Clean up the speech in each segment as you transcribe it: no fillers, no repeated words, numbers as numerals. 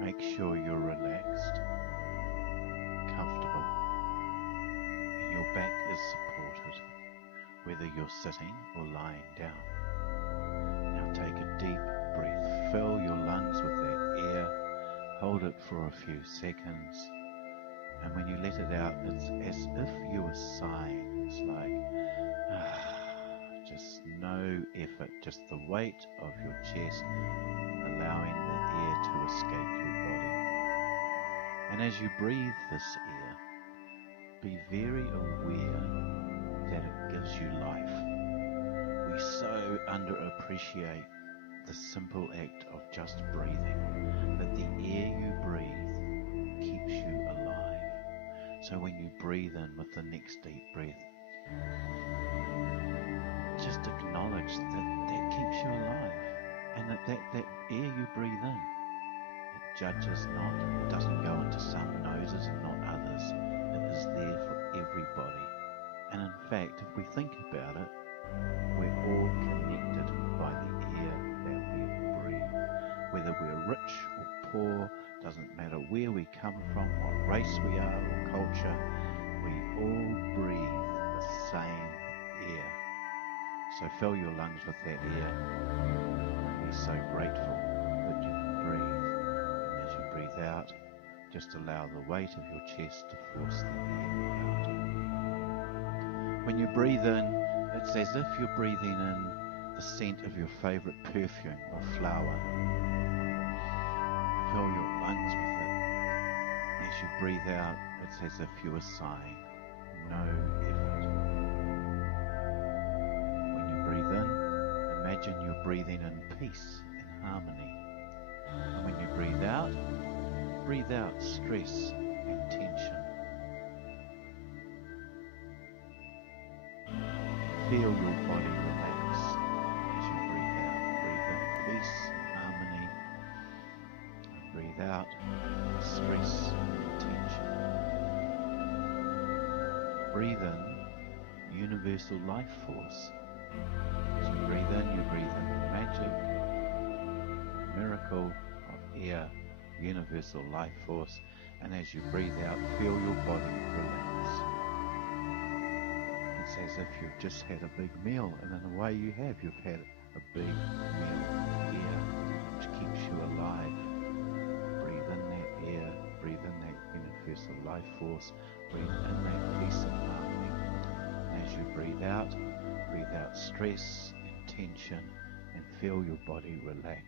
Make sure you're relaxed, comfortable, and your back is supported, whether you're sitting or lying down. Now take a deep breath. Fill your lungs with that air. Hold it for a few seconds. And when you let it out, it's as if you were sighing. It's like, just no effort, just the weight of your chest allowing the air to escape your body. And as you breathe this air, be very aware that it gives you life. We so underappreciate the simple act of just breathing, that the air you breathe keeps you alive. So when you breathe in with the next deep breath, just acknowledge that keeps you alive, and that air you breathe in, it judges not, it doesn't go into some noses and not others. It is there for everybody. And in fact, if we think about it, we're all connected by the air that we breathe. Whether we're rich or poor, doesn't matter where we come from, what race we are or culture, we all breathe the same air. So fill your lungs with that air. Be so grateful that you can breathe. And as you breathe out, just allow the weight of your chest to force the air out. When you breathe in, it's as if you're breathing in the scent of your favorite perfume or flower. Fill your lungs with it. As you breathe out, it's as if you were sighing. No effort. When you breathe in, imagine you're breathing in peace and harmony. And when you breathe out stress and tension. Feel your body relax as you breathe out. Breathe in peace and harmony. Breathe out stress and tension. Breathe in universal life force. As you breathe in the magic, the miracle of air, universal life force. And as you breathe out, feel your body relax. It's as if you've just had a big meal, and in a way you have. You've had a big meal of air which keeps you alive. Breathe in that air, breathe in that universal life force, breathe in that peace and harmony. And as you breathe out stress and tension, and feel your body relax.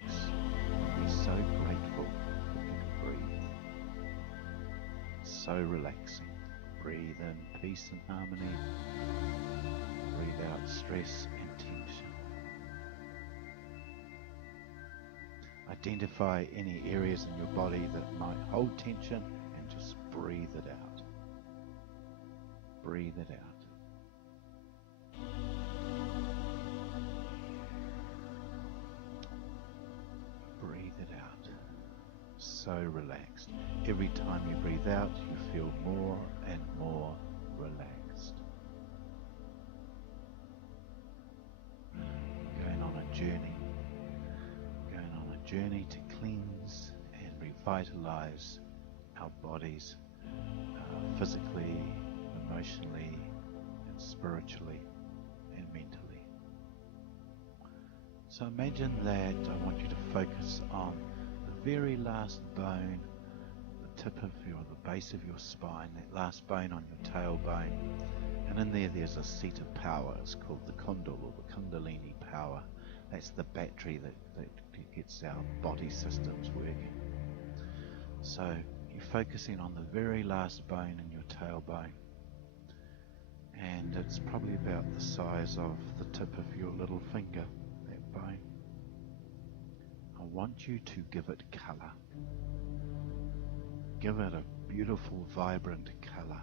And be so grateful that you can breathe. So relaxing. Breathe in peace and harmony. Breathe out stress and tension. Identify any areas in your body that might hold tension and just breathe it out. Breathe it out. Breathe it out. So relaxed. Every time you breathe out, you feel more and more relaxed. Going on a journey to cleanse and revitalize our bodies physically, emotionally, and spiritually and mentally. So imagine that I want you to focus on the very last bone, the tip of the base of your spine, that last bone on your tailbone, and in there's a seat of power. It's called the Kundal, or the Kundalini power. That's the battery that gets our body systems working. So you're focusing on the very last bone in your tailbone, and it's probably about the size of the tip of your little finger, that bone. I want you to give it colour. Give it a beautiful, vibrant colour.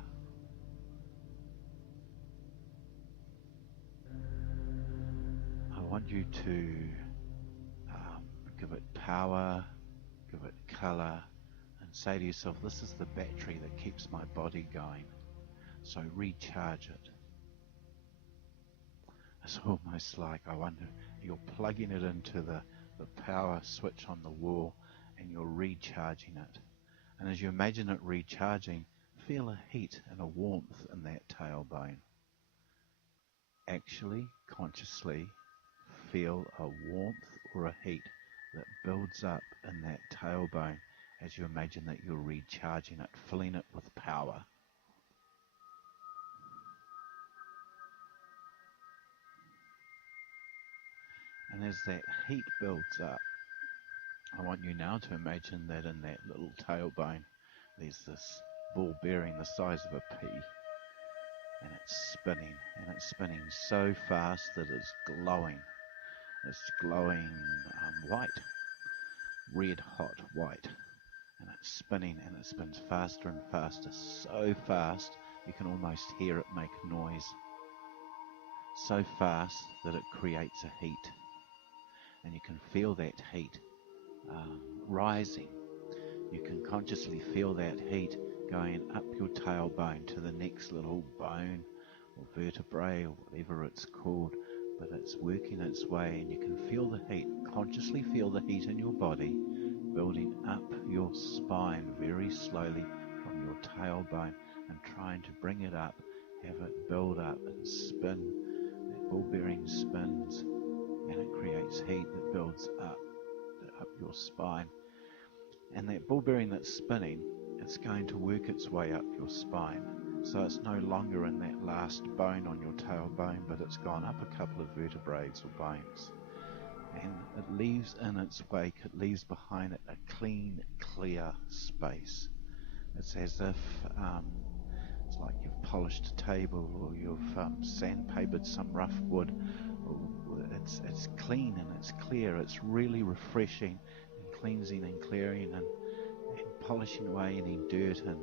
I want you to give it power, give it colour, and say to yourself, this is the battery that keeps my body going. So recharge it. It's almost like, I wonder, you're plugging it into the power switch on the wall, and you're recharging it. And as you imagine it recharging, feel a heat and a warmth in that tailbone. Actually, consciously feel a warmth or a heat that builds up in that tailbone as you imagine that you're recharging it, filling it with power. And as that heat builds up, I want you now to imagine that in that little tailbone there's this ball bearing the size of a pea, and it's spinning so fast that it's glowing. It's glowing white, red hot white, and it's spinning, and it spins faster and faster, so fast you can almost hear it make noise, so fast that it creates a heat, and you can feel that heat rising. You can consciously feel that heat going up your tailbone to the next little bone or vertebrae or whatever it's called, but it's working its way, and you can feel the heat, consciously feel the heat in your body building up your spine very slowly from your tailbone, and trying to bring it up, have it build up and spin. That ball bearing spins, and it creates heat that builds up your spine. And that ball bearing that's spinning, it's going to work its way up your spine. So it's no longer in that last bone on your tailbone, but it's gone up a couple of vertebrae or bones. And it leaves in its wake, it leaves behind it a clean, clear space. It's as if it's like you've polished a table, or you've sandpapered some rough wood. It's clean and it's clear. It's really refreshing and cleansing and clearing and polishing away any dirt and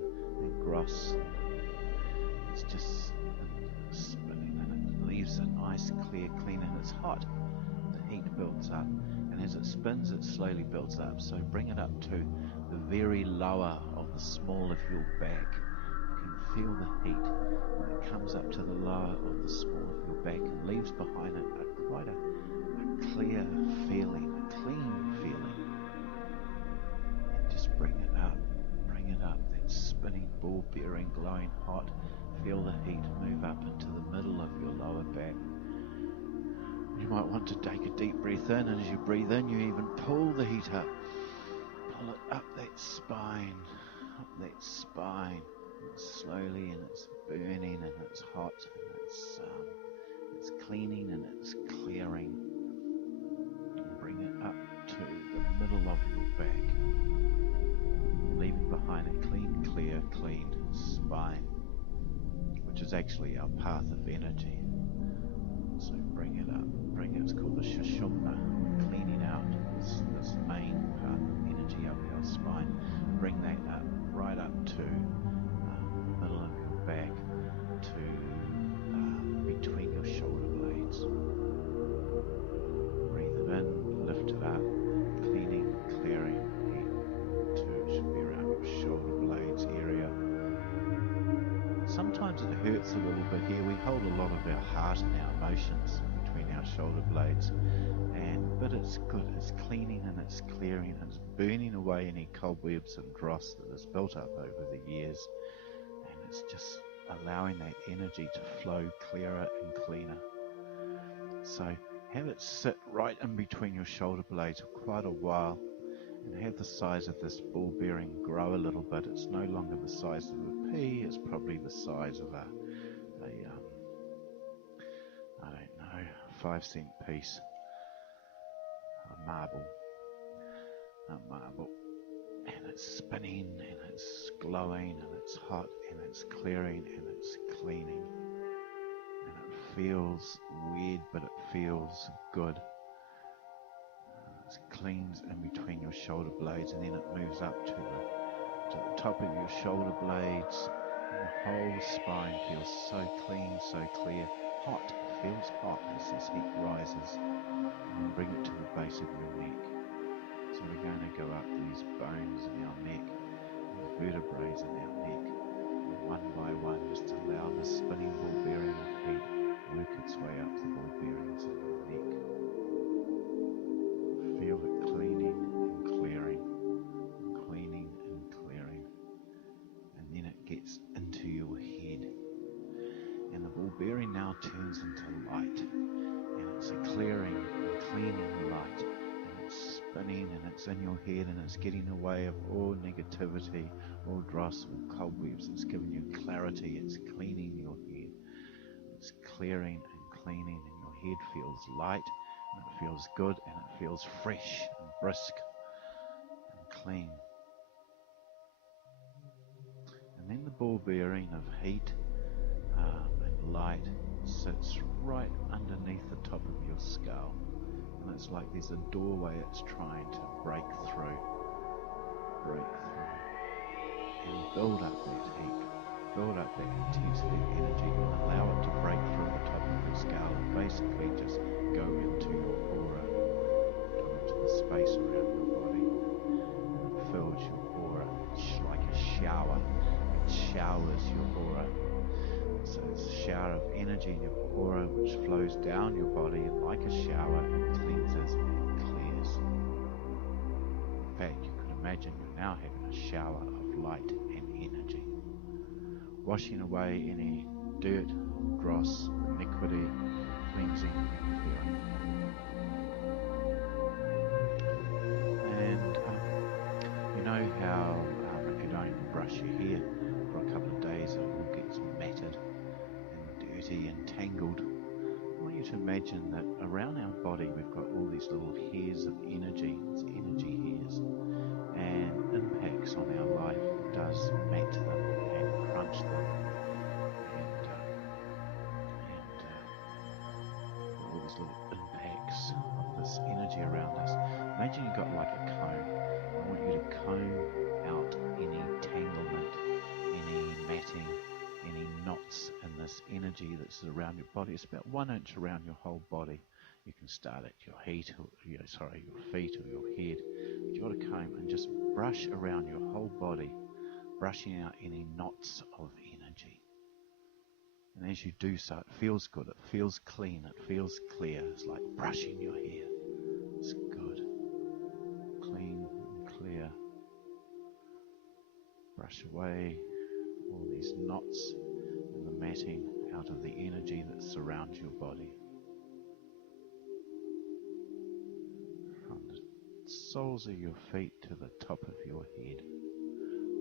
dross. It's just spinning, and it leaves a nice, clear, clean, and it's hot. The heat builds up, and as it spins, it slowly builds up. So bring it up to the very lower of the small of your back. You can feel the heat, and it comes up to the lower of the small of your back and leaves behind it quite a clear feeling, a clean feeling. And just bring it up, that spinning ball bearing, glowing hot. Feel the heat move up into the middle of your lower back. You might want to take a deep breath in, and as you breathe in, you even pull the heat up. Pull it up that spine, and slowly, and it's burning, and it's hot, and it's cleaning, and it's clearing. And bring it up to the middle of your back, leaving behind a clean, clear, clean spine, which is actually our path of energy. So bring it up, it's called the Sushumna, cleaning out this main path of energy up our spine. Bring that up, right up to the middle of your back, to between your shoulder blades. Breathe it in, lift it up, cleaning, clearing, should be around your shoulder blades area. Sometimes it hurts a little bit here. We hold a lot of our heart and our emotions between our shoulder blades, but it's good. It's cleaning and it's clearing and it's burning away any cobwebs and dross that has built up over the years, and it's just allowing that energy to flow clearer and cleaner. So have it sit right in between your shoulder blades for quite a while, and have the size of this ball bearing grow a little bit. It's no longer the size of a pea, it's probably the size of a 5-cent piece, a marble, and it's spinning, and it's glowing, and it's hot, and it's clearing, and it's cleaning, and it feels weird, but it feels good. It cleans in between your shoulder blades, and then it moves up to the top of your shoulder blades, and the whole spine feels so clean, so clear, hot. It feels hot as this heat rises, and then bring it to the base of your neck. So we're going to go up these bones in our neck, and the vertebrae in our neck, and one by one, just allow the spinning ball bearing of heat work its way up the ball bearings in your neck. Feel it cleaning and clearing. that's in your head, and it's getting away of all negativity, all dross, all cobwebs. It's giving you clarity. It's cleaning your head. It's clearing and cleaning, and your head feels light, and it feels good, and it feels fresh and brisk and clean. And then the ball bearing of heat and light sits right underneath the top of your skull, and it's like there's a doorway it's trying to break through, and build up that heat, build up that intensity of energy, and allow it to break through the top of your skull and basically just go into your aura, into the space around your body, and it fills your aura. It's like a shower. It showers your aura. So it's a shower of energy in your aura which flows down your body, and like a shower it cleanses and clears. In fact, you could imagine you're now having a shower of light and energy, washing away any dirt, dross, iniquity, cleansing and clearing. And you know how if you don't brush your hair for a couple of days it all gets matted and dirty and tangled. I want you to imagine that around our body we've got all these little hairs of energy, it's energy hairs, and impacts on our life does mat them and crunch them and all these little impacts of this energy around us. Imagine you've got like a comb. I want you to comb out any tanglement, any matting, any knots in this energy that's around your body. It's about 1 inch around your whole body. You can start at your feet or your feet or your head. But you've got to comb and just brush around your whole body, brushing out any knots of energy. And as you do so, it feels good, it feels clean, it feels clear. It's like brushing your hair. It's good, clean and clear. Brush away all these knots and the matting out of the energy that surrounds your body. From the soles of your feet to the top of your head,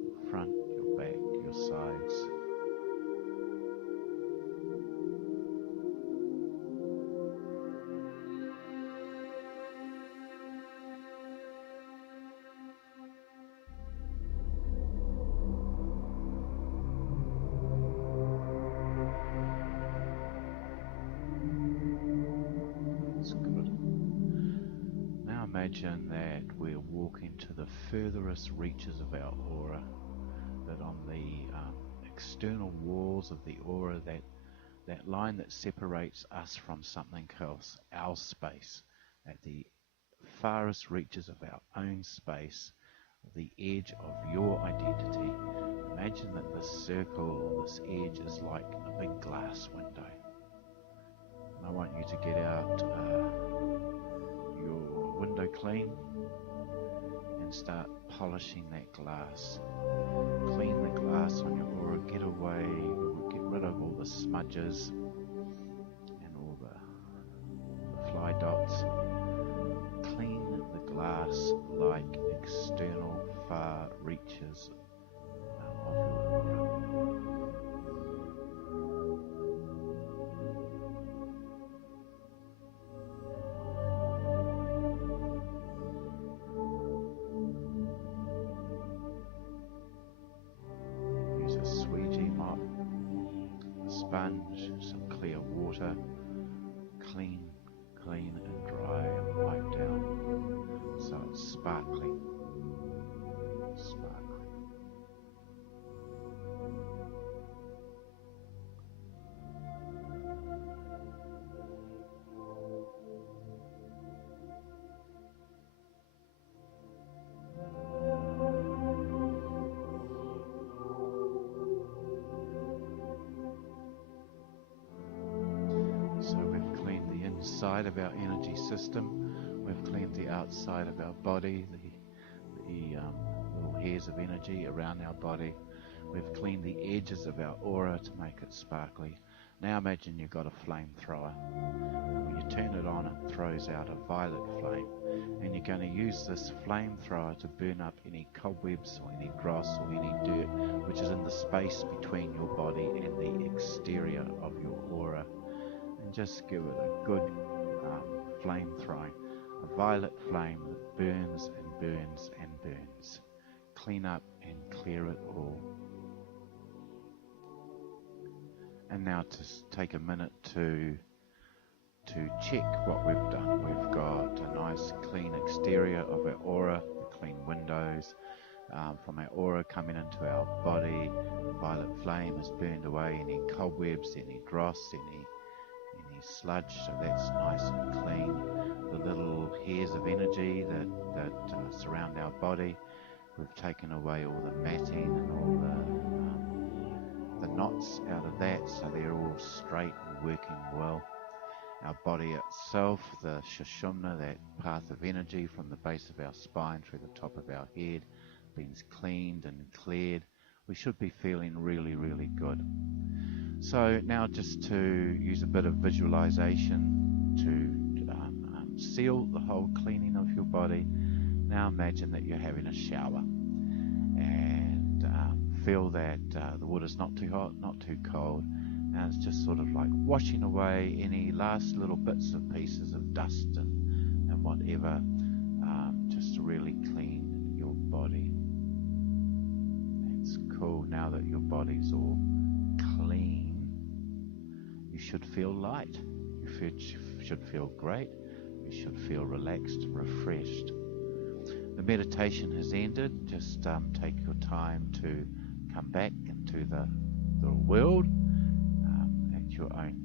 your front, your back, your sides. Imagine that we're walking to the furthest reaches of our aura, that on the external walls of the aura, that line that separates us from something else, our space, at the farthest reaches of our own space, the edge of your identity. Imagine that this circle or this edge is like a big glass window. And I want you to get out your window clean and start polishing that glass. Clean the glass on your aura, get rid of all the smudges and all the fly dots. Clean the glass like external far reaches of your aura. Sponge, some clear water, clean and dry and wipe down so it's sparkling. Inside of our energy system, we've cleaned the outside of our body, the little hairs of energy around our body. We've cleaned the edges of our aura to make it sparkly. Now imagine you've got a flamethrower. When you turn it on, it throws out a violet flame, and you're going to use this flamethrower to burn up any cobwebs or any dross or any dirt which is in the space between your body and the exterior of your aura, and just give it a good flame throwing, a violet flame that burns and burns and burns. Clean up and clear it all. And now just take a minute to check what we've done. We've got a nice clean exterior of our aura, clean windows, from our aura coming into our body. Violet flame has burned away any cobwebs, any dross, any sludge, so that's nice and clean. The little hairs of energy that surround our body, we've taken away all the matting and all the knots out of that, so they're all straight and working well. Our body itself, the Sushumna, that path of energy from the base of our spine through the top of our head, being cleaned and cleared. We should be feeling really, really good. So now just to use a bit of visualization to seal the whole cleaning of your body. Now imagine that you're having a shower, and feel that the water's not too hot, not too cold, and it's just sort of like washing away any last little bits and pieces of dust and whatever, just to really clean your body. That's cool. Now that your body's all clean, you should feel light. You should feel great. You should feel relaxed and refreshed. The meditation has ended. Just take your time to come back into the world at your own